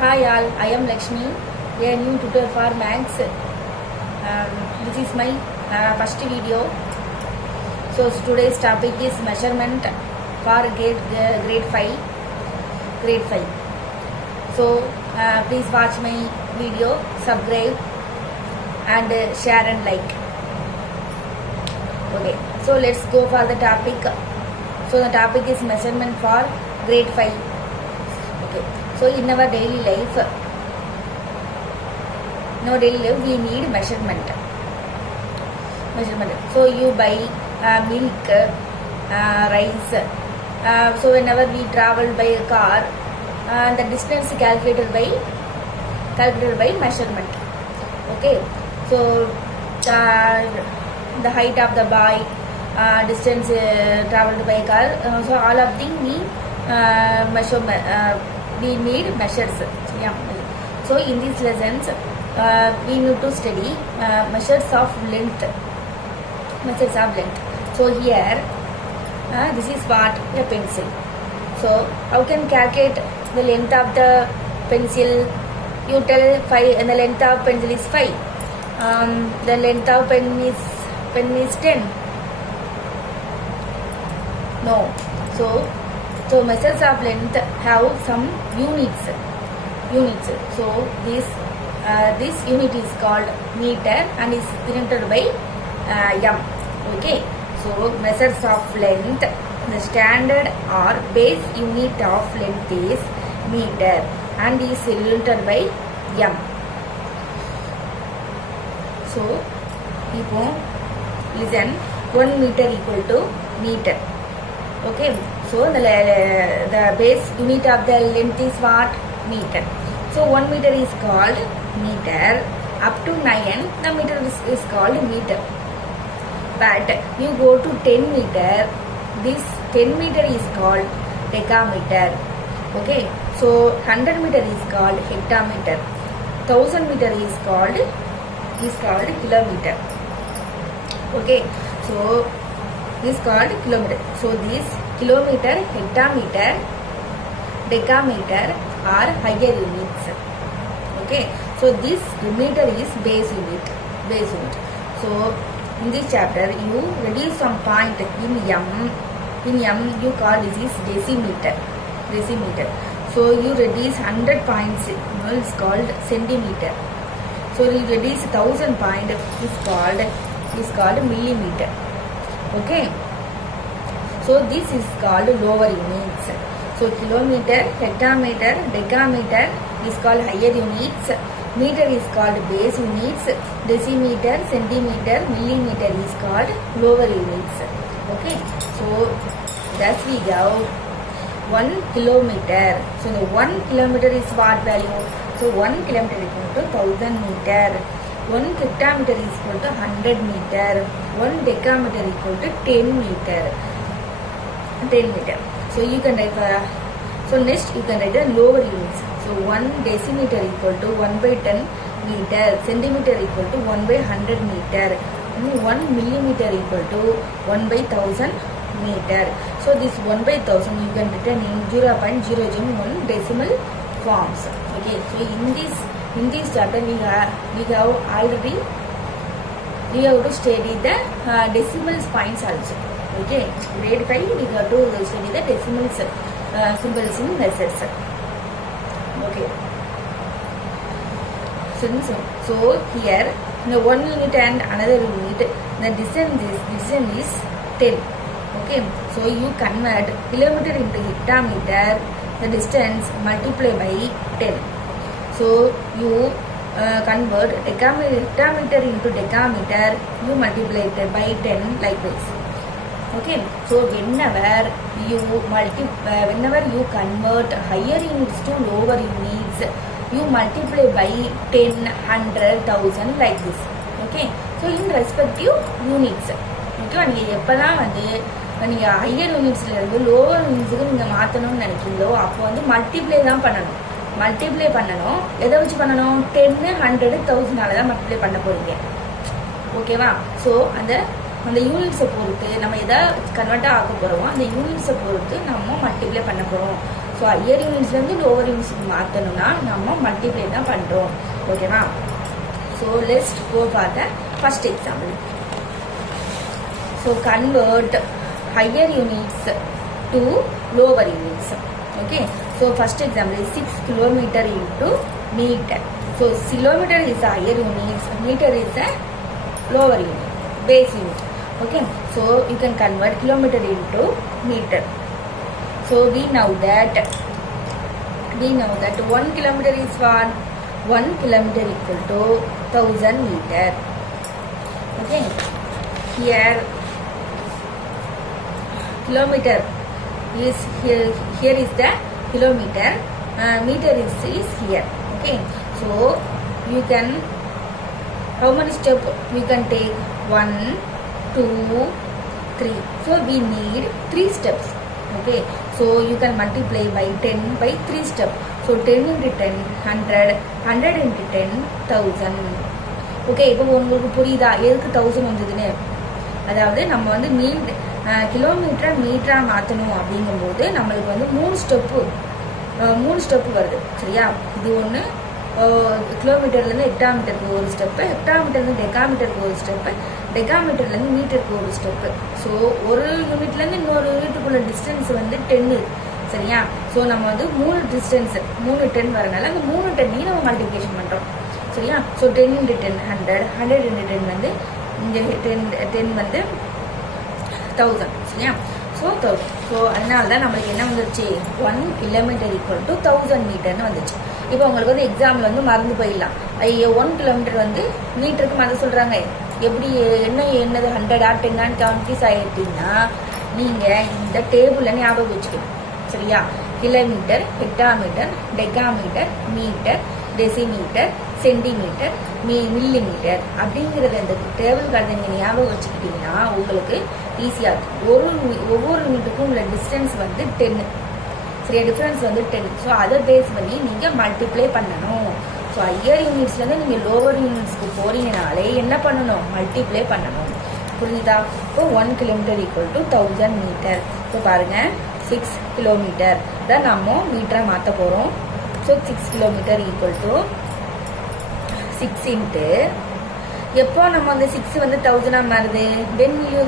Hi all, I am Lakshmi, a new tutor for Maths. This is my first video. So today's topic is measurement for grade 5. So please watch my video, subscribe and share and like. Okay, so let's go for the topic. So the topic is measurement for grade 5. Okay, so in our daily life, we need measurement. So you buy milk, rice. So whenever we travel by a car, the distance calculated by measurement. Okay, so the height of the bike, distance traveled by car. So all of them we need measures. Yeah. So in these lessons, we need to study measures of length. So here, this is what a pencil. So how can calculate the length of the pencil? You tell 5, and the length of pencil is 5. The length of pen is 10. No. So measures of length have some units. So this unit is called meter and is denoted by m. Okay. So measures of length, the standard or base unit of length is meter and is denoted by m. So now listen, 1 meter equal to meter. Okay, so the base unit of the length is what? Meter. So 1 meter is called meter. Up to 9, the meter is called meter. But you go to 10 meter, this 10 meter is called decameter. Okay, so 100 meter is called hectometer. 1000 meter is called kilometer. Okay, so this is called kilometer. So this kilometer, hectometer, decameter are higher units. Okay, so this meter is base unit. So in this chapter, you reduce some point in m. In m, you call this is decimeter. So you reduce 100 points, it's called centimeter. So you reduce 1000 point is called millimeter. Okay. So this is called lower units. So kilometer, hectometer, decameter is called higher units. Meter is called base units. Decimeter, centimeter, millimeter is called lower units. Okay. So thus we have 1 kilometer. So the 1 kilometer is what value? So 1 kilometer is equal to 1000 meter. 1 hectometer is equal to 100 meter. 1 decameter is equal to 10 meter. So you can write so next you can write the lower units. So 1 decimeter equal to 1 by 10 meter. Centimeter equal to 1 by 100 meter. 1 millimeter equal to 1 by 1000 meter. So this 1 by 1000 you can written in 0.001 decimal forms. Okay. So in this chapter we have already to study the decimal points also. Okay, grade 5 we have to study the decimals symbols in measures. Okay. So here the 1 unit and another unit, the distance is 10. Okay, so you convert kilometer into hectometer, the distance multiply by 10. So you convert hectometer into decameter, you multiply it by 10 like this. Okay, so whenever you convert higher units to lower units, you multiply by 10, 100, 1000 like this. Okay, so in respective units. Okay, நீங்கள் higher யூனிட்ஸ்ல இருந்து lower யூனிட்ஸுக்கு நீங்கள் மாற்றணும்னு நினைக்கிறீங்களோ அப்போ multiply தான் பண்ணணும். எதை வச்சு பண்ணணும்? 10, 100, 1000 தான் மல்டிப்ளை பண்ண போறீங்க. ஓகேவா? ஸோ அந்த யூனிட்ஸை பொறுத்து நம்ம எதை கன்வெர்ட்டாக ஆக்க போகிறோமோ அந்த யூனிட்ஸை பொறுத்து நம்ம மல்டிப்ளை பண்ண போகிறோம். ஸோ ஹையர் யூனிட்ஸ்லேருந்து லோவர் யூனிட்ஸ்க்கு மாற்றணும்னா நம்ம மல்டிப்ளை தான் பண்ணுறோம். ஓகேவா? So let's go for the first example. So convert higher units to lower units. Okay, so first example is 6 kilometer into meter. So kilometer is the higher unit, meter is the lower unit, base unit. Okay, so you can convert kilometer into meter. So we know that 1 kilometer is what? 1 kilometer equal to 1000 meter. Okay, here kilometer is here is the kilometer, meter is here. Okay, so you can, how many steps we can take? 1 2 3. So we need 3 steps. Okay, so you can multiply by 10 by 3 steps. So 10 into 10 100, 100 into 10 1000. Okay, இப்போ உங்களுக்கு புரியுதா எதுக்கு 1000 வந்ததுன்னு? அதாவது நம்ம வந்து கிலோமீட்டரை மீட்டராக மாற்றணும் அப்படிங்கும்போது நம்மளுக்கு வந்து 3 ஸ்டெப்பு வருது. சரியா? இது ஒன்று, கிலோமீட்டர்லேருந்து ஹெக்டாமீட்டருக்கு ஒரு ஸ்டெப்பு, ஹெக்டாமீட்டர்லேருந்து டெக்காமீட்டருக்கு ஒரு ஸ்டெப்பு, டெக்காமீட்டர்லேருந்து மீட்டருக்கு ஒரு ஸ்டெப்பு. ஸோ ஒரு யூனிட்லேருந்து இன்னொரு யூனிட்டுக்குள்ள டிஸ்டன்ஸ் வந்து 10. சரியா? ஸோ நம்ம வந்து 3 10 வரனால அந்த 3 10ஐயும் நம்ம மல்டிப்ளிகேஷன் பண்ணுறோம். சரியா? ஸோ 10 into 10 100, 100 into 10 வந்து இங்கே 10 வந்து 1000. சரியா? ஸோ 1000. ஸோ அதனால தான் நம்மளுக்கு என்ன வந்துருச்சு? 1 கிலோமீட்டர் ஈக்குவல் டு 1000 மீட்டர்னு வந்துச்சு. இப்போ உங்களுக்கு வந்து எக்ஸாம்பிள் வந்து மறந்து போயிடலாம். 1 கிலோமீட்டர் வந்து மீட்டருக்கு மாற்ற சொல்கிறாங்க. எப்படி என்னது 100 10 கன்ஃபியூஸ் ஆகிட்டீங்கன்னா நீங்கள் இந்த டேபிளில் ஞாபகம் வச்சுக்கணும். சரியா? Kilometre, hectometre, decametre, metre, decimetre, centimetre, millimetre அப்படிங்கிறத இந்த டேபிள் கார்டு நீங்கள் ஞாபகம் வச்சுக்கிட்டீங்கன்னா உங்களுக்கு ஈஸியாக இருக்கும். ஒவ்வொரு யூனிட்டுக்கும் உள்ள டிஸ்டன்ஸ் வந்து 10. சரியா? டிஃப்ரென்ஸ் வந்து 10. ஸோ அதை பேஸ் பண்ணி நீங்கள் மல்டிப்ளை பண்ணணும். ஸோ ஹையர் யூனிட்ஸ்லேருந்து நீங்கள் லோவர் யூனிட்ஸ்க்கு போறீங்கனாலே என்ன பண்ணணும்? மல்டிப்ளை பண்ணணும். புரியுதா? இப்போ 1 கிலோமீட்டர் ஈக்குவல் டு 1000 மீட்டர். இப்போ பாருங்கள், 6 கிலோமீட்டர் தான் நம்ம மீட்டராக மாற்ற போகிறோம். So 6 kilometre equal to 6 into, எப்போ நம்ம அந்த 6 வந்து 1000 மாறுது? when you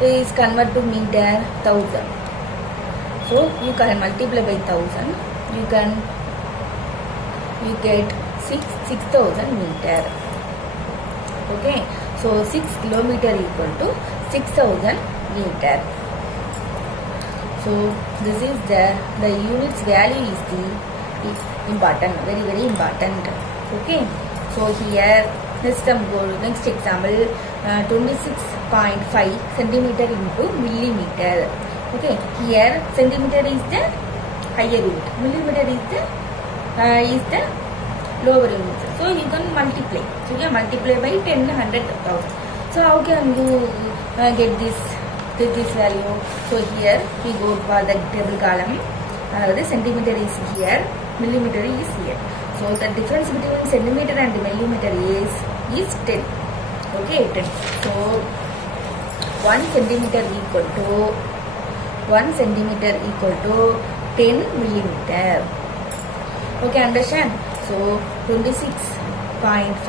is convert to meter 1000. So you can multiply by 1000, you get 6000 meter. Okay, so 6 kilometer equal to 6000 meter. So this is the units value is the important, very very important. Okay, so here next example, 26.5 centimeter into millimeter. Okay, here centimeter is the higher unit, millimeter is the lower unit. So you can multiply. So you can multiply by 10, 100, 1000. So how can you get this value? So here we go for the table column. The centimeter is here, millimeter is here. So the difference between centimeter and millimeter is 10. Okay, 10. So 1 centimeter equal to 10 millimeter. Okay, understand? So 26.5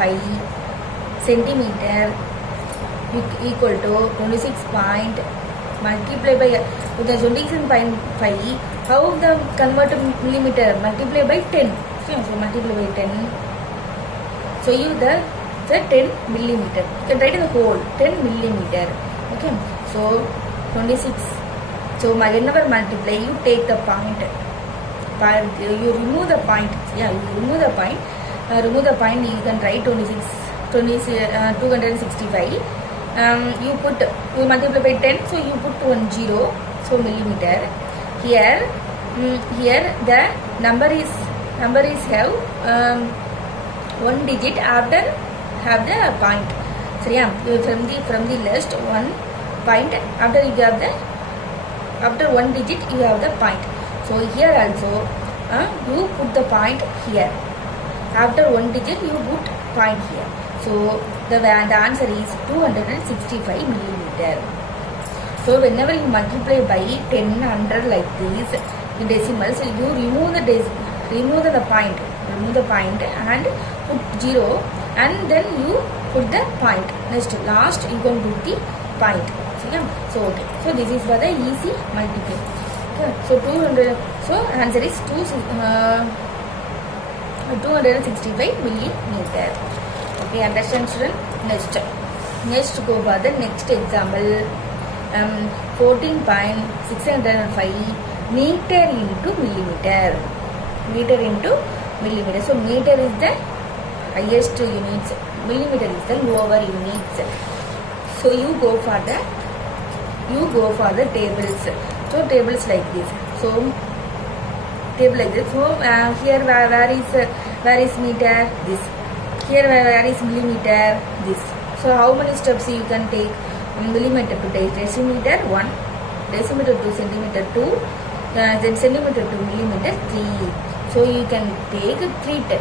centimeter equal to 26 multiply by the 26.5. How the convert to millimeter? Multiply by 10. So multiply by 10. So you the 10 millimeter. You can write in the whole 10 millimeter. Okay. So 26. So whenever multiply, you take the point. You remove the point. Yeah, you remove the point. You can write 265. You multiply by 10. So you put 10. So millimeter. Here the number is have 1 digit after have the point. So yeah, from the list 1 point after you have the after 1 digit you have the point. So here also you put the point here. After 1 digit you put point here. So the answer is 265 millimeter. So whenever you multiply by 10, 100 like this, in decimals, you remove the point and put 0, and then you put the point. Next, last you can put the point. So okay, so this is for the easy multiply. Okay, so 200, so answer is 265 millimeter. Okay, understand student? Next go for the next example. 14.605 meter into millimeter. So meter is the highest units, millimeter is the lower units. So you go for the tables. So tables like this. So table like this. So here where is meter? This. Here where is millimeter? This. So how many steps you can take? Millimeter to decimeter 1, decimeter to centimeter 2, then centimeter to millimeter 3. So you can take 3 10.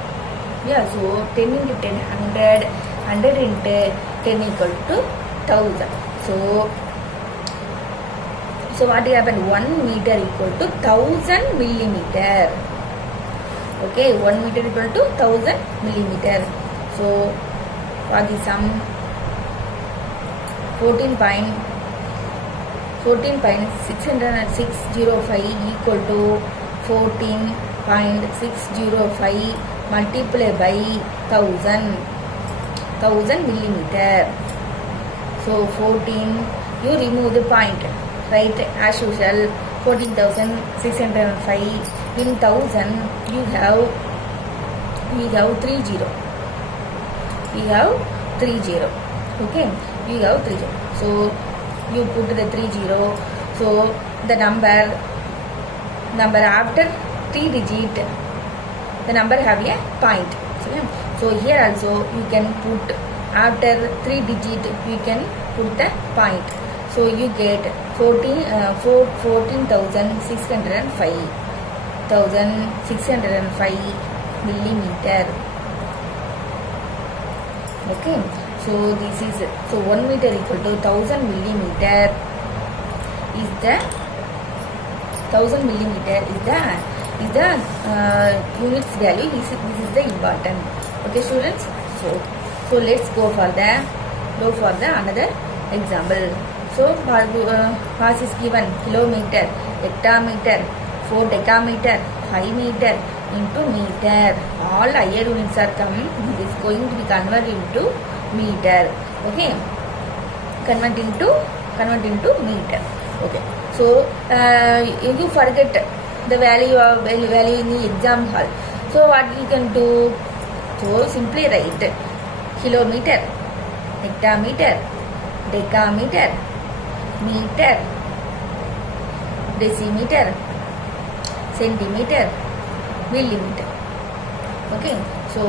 Yeah, so 10 into 10 100, 100 into 10 equal to 1000. So what happened? 1 meter equal to 1000 millimeter. Okay, 1 meter equal to 1000 millimeter. So what is sum? 14.605 equal to 14.605 multiplied by 1000 millimeter. So 14, you remove the point, right? As usual, 14,605 in 1000 you have 30. We have 30. Okay, we have 30. So you put the 30. So the number after 3 digit, the number have a point. So here also you can put after 3 digit, you can put the point. So you get 14,605 millimeter. Okay, so this is, so 1 meter equal to 1000 millimeter is the 1000 millimeter is the units value. This is the important. Okay students, so let's go for the another example. So what is given? Kilometer, hectometer, 4 decameter, 5 meter into meter. All higher units are coming. It is going to be converted into meter. Okay, convert into meter. Okay, so you forget the value in the exam hall. So what you can do? So simply write kilometer, hectometer, decameter, meter, decimeter, centimeter, millimeter. Okay, so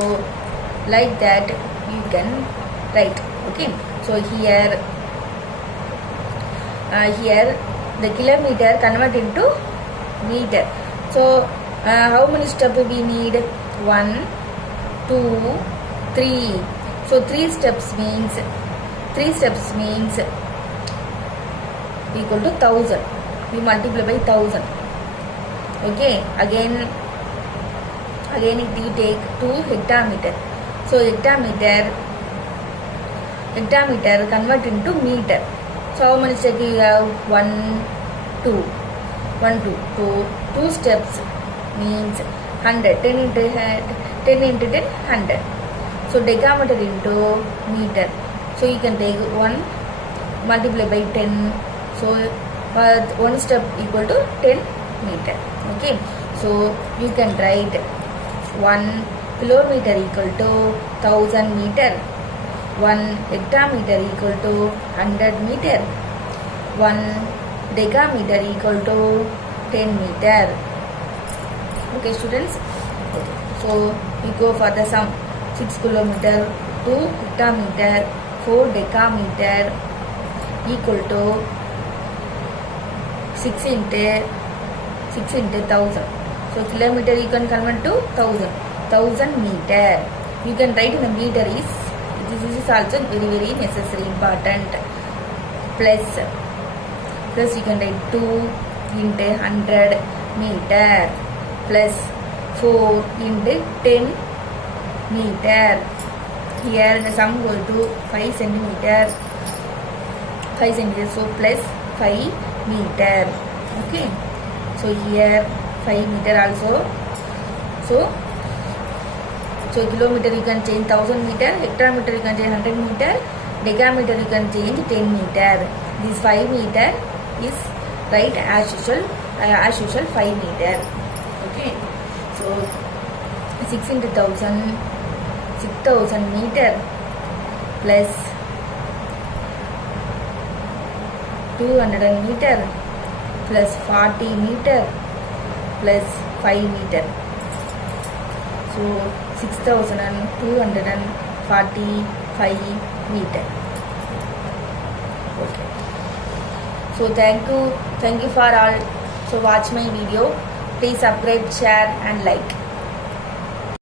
like that you can write. Okay, so here the kilometer convert into meter. So how many steps we need? 1, 2, 3. So 3 steps means equal to 1000. We multiply by 1000. Okay, again it you take 2 hectometer. So hectometer convert into meter. So how many steps you have? 1, 2. 2 steps means 100. 10 into 10 100. So decameter into meter. So you can take 1 multiply by 10. So 1 step equal to 10 meter. Okay, so you can write 1 kilometer equal to 1000 meter, 1 hectometer equal to 100 meter, 1 decameter equal to 10 meter. Okay students, okay. So we go for the sum. 6 kilometer, 2 hectometer, 4 decameter equal to 6 into 1000. So kilometer you can convert to 1000 meter. You can write in the meter is, this is also very necessary, important. Plus you can write 2 into 100 meter plus 4 into 10 meter. Here the sum goes to 5 centimeter. 5 centimeter, so plus 5 meter. Okay. So here 5 meter also. So kilometer you can change 1000 meter, hectometer you can change 100 meter, decameter you can change 10 meter. This 5 meter is right as usual 5 meter. Okay. So 6 into 1000, 6000 meter plus 200 meter plus 40 meter plus 5 meter. So 6245 meter. Okay. So thank you for all. So watch my video. Please subscribe, share and like.